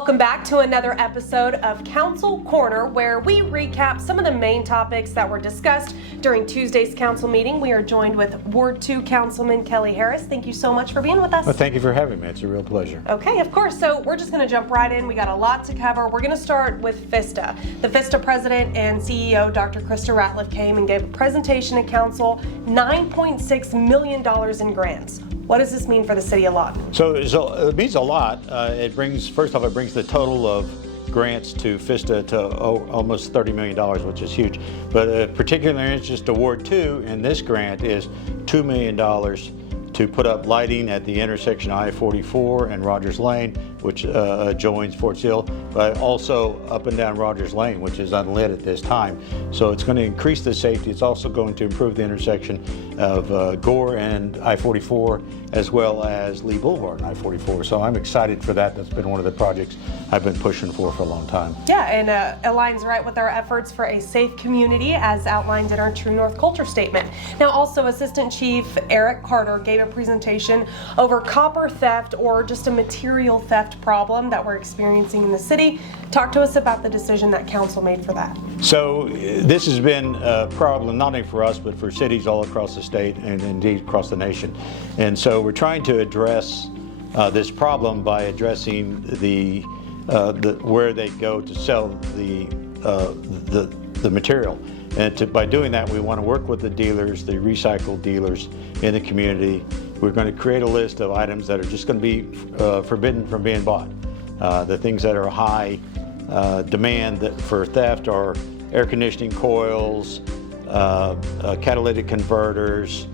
Welcome back to another episode of Council Corner, where we recap some of the main topics that were discussed during Tuesday's council meeting. We are joined with Ward 2 Councilman Kelly Harris. Thank you so much for being with us. Well, thank you for having me. It's a real pleasure. Okay, of course. So we're just going to jump right in. We got a lot to cover. We're going to start with FISTA. The FISTA president and CEO, Dr. Krista Ratliff, came and gave a presentation at council, $9.6 million in grants. What does this mean for the City of Lawton? So it means a lot. It brings the total of grants to FISTA to almost $30 million, which is huge. But of particular interest to Ward 2 in this grant is $2 million to put up lighting at the intersection I-44 and Rogers Lane, which joins Fort Sill, but also up and down Rogers Lane, which is unlit at this time. So it's going to increase the safety. It's also going to improve the intersection of Gore and I-44, as well as Lee Boulevard and I-44. So I'm excited for that. That's been one of the projects I've been pushing for a long time. Yeah, and aligns right with our efforts for a safe community as outlined in our True North Culture Statement. Now, also Assistant Chief Eric Carter gave a presentation over copper theft, or just a material theft problem that we're experiencing in the city. Talk to us about the decision that council made for that. So this has been a problem not only for us, but for cities all across the state and indeed across the nation. And so we're trying to address this problem by addressing the where they go to sell the material. And by doing that, we want to work with the dealers, the recycle dealers in the community. We're going to create a list of items that are just going to be forbidden from being bought. The things that are high demand for theft are air conditioning coils, catalytic converters.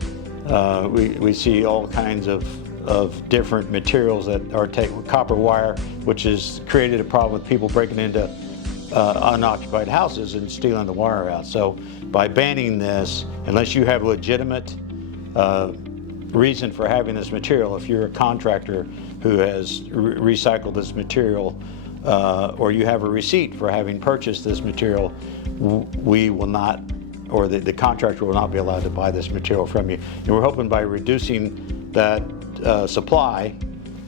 We see all kinds of different materials that are copper wire, which has created a problem with people breaking into unoccupied houses and stealing the wire out. So by banning this, unless you have legitimate reason for having this material, if you're a contractor who has recycled this material, or you have a receipt for having purchased this material, we will not, or the contractor will not be allowed to buy this material from you. And we're hoping by reducing that supply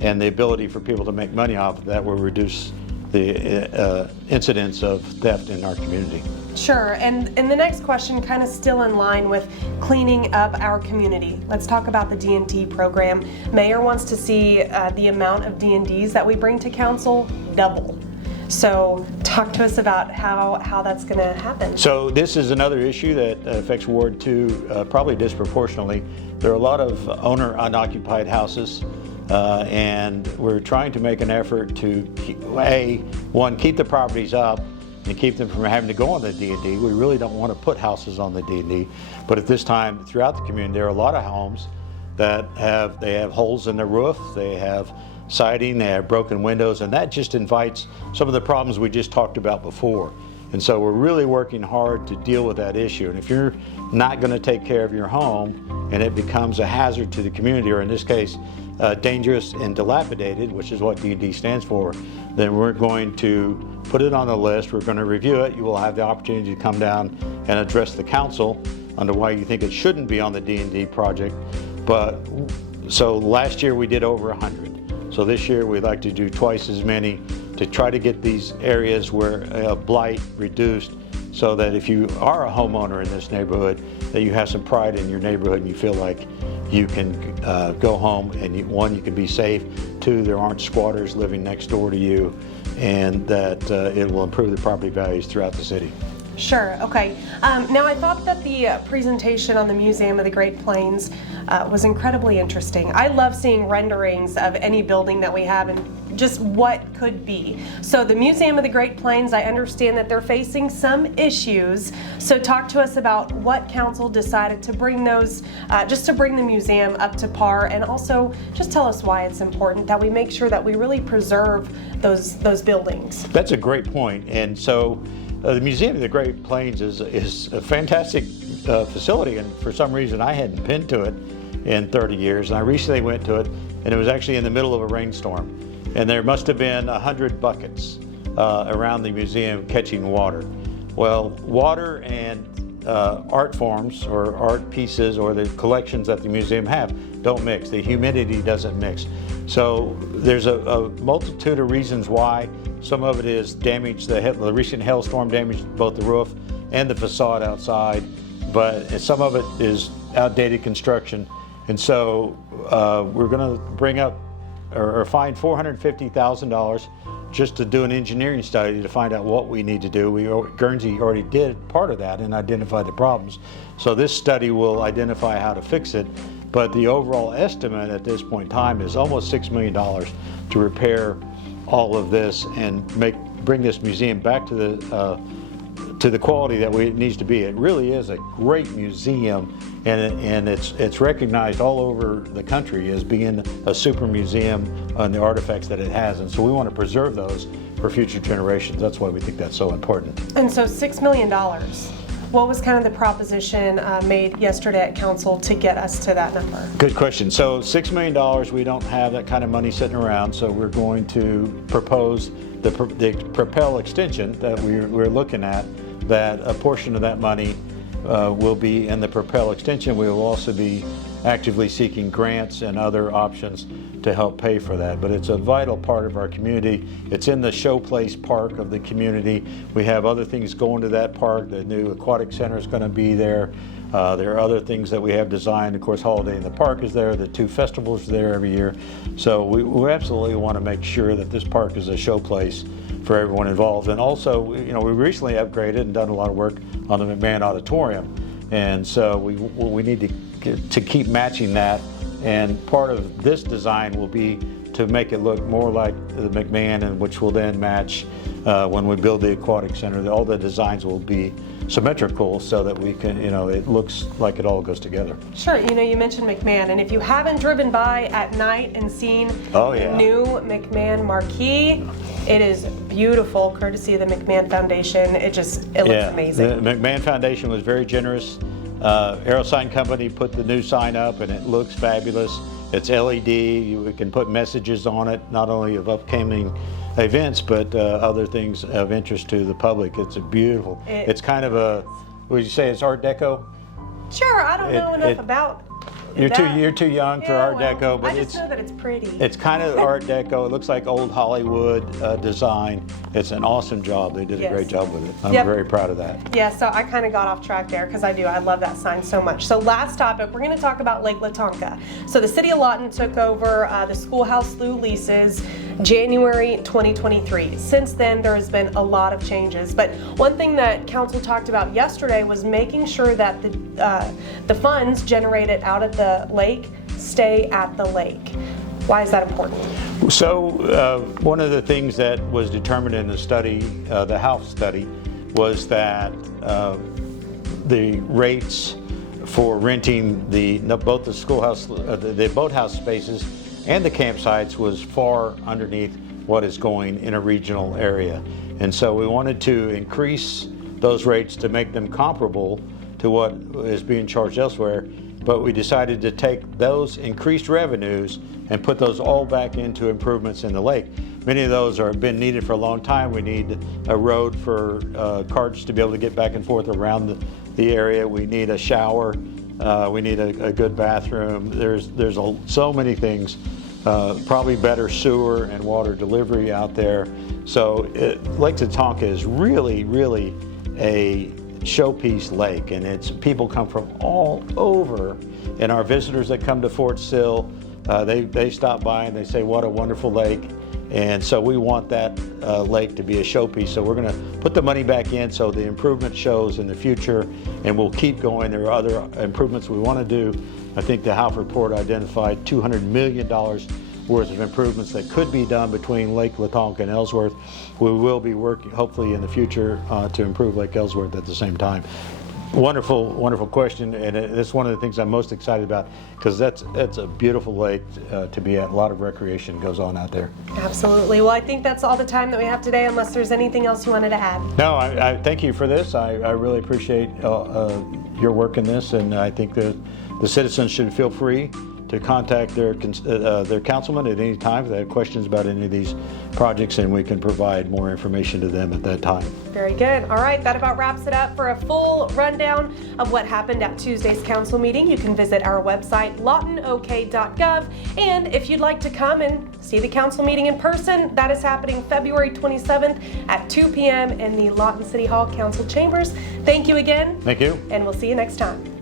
and the ability for people to make money off of that, will reduce the incidence of theft in our community. Sure, and the next question kind of still in line with cleaning up our community. Let's talk about the D&D program. Mayor wants to see the amount of D&Ds that we bring to council double. So talk to us about how that's going to happen. So this is another issue that affects Ward 2 probably disproportionately. There are a lot of owner unoccupied houses, and we're trying to make an effort to keep the properties up and keep them from having to go on the D&D. We really don't want to put houses on the D&D, but at this time throughout the community there are a lot of homes that have holes in their roof, they have siding, they have broken windows, and that just invites some of the problems we just talked about before. And so we're really working hard to deal with that issue. And if you're not going to take care of your home and it becomes a hazard to the community, or in this case dangerous and dilapidated, which is what D&D stands for, then we're going to put it on the list. We're going to review it. You will have the opportunity to come down and address the council on why you think it shouldn't be on the D&D project. But so last year we did over 100. So this year we'd like to do twice as many to try to get these areas where blight reduced, so that if you are a homeowner in this neighborhood, that you have some pride in your neighborhood and you feel like you can go home and you can be safe. Two, there aren't squatters living next door to you, and that it will improve the property values throughout the city. Sure, okay. Now I thought that the presentation on the Museum of the Great Plains was incredibly interesting. I love seeing renderings of any building that we have and just what could be. So the Museum of the Great Plains, I understand that they're facing some issues. So talk to us about what council decided to bring those, just to bring the museum up to par, and also just tell us why it's important that we make sure that we really preserve those buildings. That's a great point. And so the Museum of the Great Plains is a fantastic facility, and for some reason I hadn't been to it in 30 years, and I recently went to it, and it was actually in the middle of a rainstorm, and there must have been 100 buckets around the museum catching water. Well, water and art forms or art pieces or the collections that the museum have don't mix. The humidity doesn't mix. So there's a multitude of reasons why. Some of it is damage. The recent hailstorm damaged both the roof and the facade outside, but some of it is outdated construction. And so we're going to bring up or find $450,000 just to do an engineering study to find out what we need to do. Guernsey already did part of that and identified the problems. So this study will identify how to fix it. But the overall estimate at this point in time is almost $6 million to repair all of this and bring this museum back to the quality that it needs to be. It really is a great museum, and it's recognized all over the country as being a super museum on the artifacts that it has. And so we want to preserve those for future generations. That's why we think that's so important. And so $6 million. What was kind of the proposition made yesterday at council to get us to that number? Good question. So $6 million, we don't have that kind of money sitting around, so we're going to propose the Propel extension that we're looking at, that a portion of that money will be in the Propel extension. We will also be actively seeking grants and other options to help pay for that. But it's a vital part of our community. It's in the showplace park of the community. We have other things going to that park. The new aquatic center is going to be there. There are other things that we have designed. Of course, Holiday in the Park is there. The 2 festivals are there every year. So we absolutely want to make sure that this park is a showplace for everyone involved. And also, we recently upgraded and done a lot of work on the McMahon Auditorium. And so we need to keep matching that. And part of this design will be to make it look more like the McMahon, and which will then match when we build the aquatic center. All the designs will be symmetrical so that we can, it looks like it all goes together. Sure. You mentioned McMahon, and if you haven't driven by at night and seen the new McMahon marquee, it is beautiful, courtesy of the McMahon Foundation. It looks amazing. The McMahon Foundation was very generous. Aero Sign Company put the new sign up, and it looks fabulous. It's LED. We can put messages on it, not only of upcoming events, but other things of interest to the public. It's a beautiful. It's kind of a. Would you say it's Art Deco? Sure. I don't know enough about. You're too young for Art Deco, but I just know that it's pretty. It's kind of Art Deco. It looks like old Hollywood design. It's an awesome job. They did a great job with it. I'm very proud of that. Yeah, so I kind of got off track there because I love that sign so much. So last topic, we're going to talk about Lake Lawtonka. So the City of Lawton took over the schoolhouse through leases January 2023. Since then, there has been a lot of changes. But one thing that council talked about yesterday was making sure that the funds generated out of the lake stay at the lake. Why is that important? So one of the things that was determined in the study, the house study, was that the rates for renting both the schoolhouse, the boathouse spaces and the campsites was far underneath what is going in a regional area. And so we wanted to increase those rates to make them comparable to what is being charged elsewhere. But we decided to take those increased revenues and put those all back into improvements in the lake. Many of those have been needed for a long time. We need a road for carts to be able to get back and forth around the area. We need a shower. We need a good bathroom. There's so many things. Probably better sewer and water delivery out there. So Lake Lawtonka is really, really a showpiece lake, and people come from all over, and our visitors that come to Fort Sill, they stop by and they say what a wonderful lake. And so we want that lake to be a showpiece. So we're going to put the money back in so the improvement shows in the future, and we'll keep going. There are other improvements we want to do. I think the House report identified $200 million worth of improvements that could be done between Lake Lawtonka and Ellsworth. We will be working, hopefully in the future, to improve Lake Ellsworth at the same time. Wonderful, wonderful question, and it's one of the things I'm most excited about, because that's a beautiful lake to be at. A lot of recreation goes on out there. Absolutely. Well, I think that's all the time that we have today, unless there's anything else you wanted to add. No, I thank you for this. I really appreciate your work in this, and I think that the citizens should feel free to contact their councilman at any time if they have questions about any of these projects, and we can provide more information to them at that time. Very good. All right, that about wraps it up. For a full rundown of what happened at Tuesday's council meeting, you can visit our website, lawtonok.gov. And if you'd like to come and see the council meeting in person, that is happening February 27th at 2 p.m. in the Lawton City Hall Council Chambers. Thank you again. Thank you. And we'll see you next time.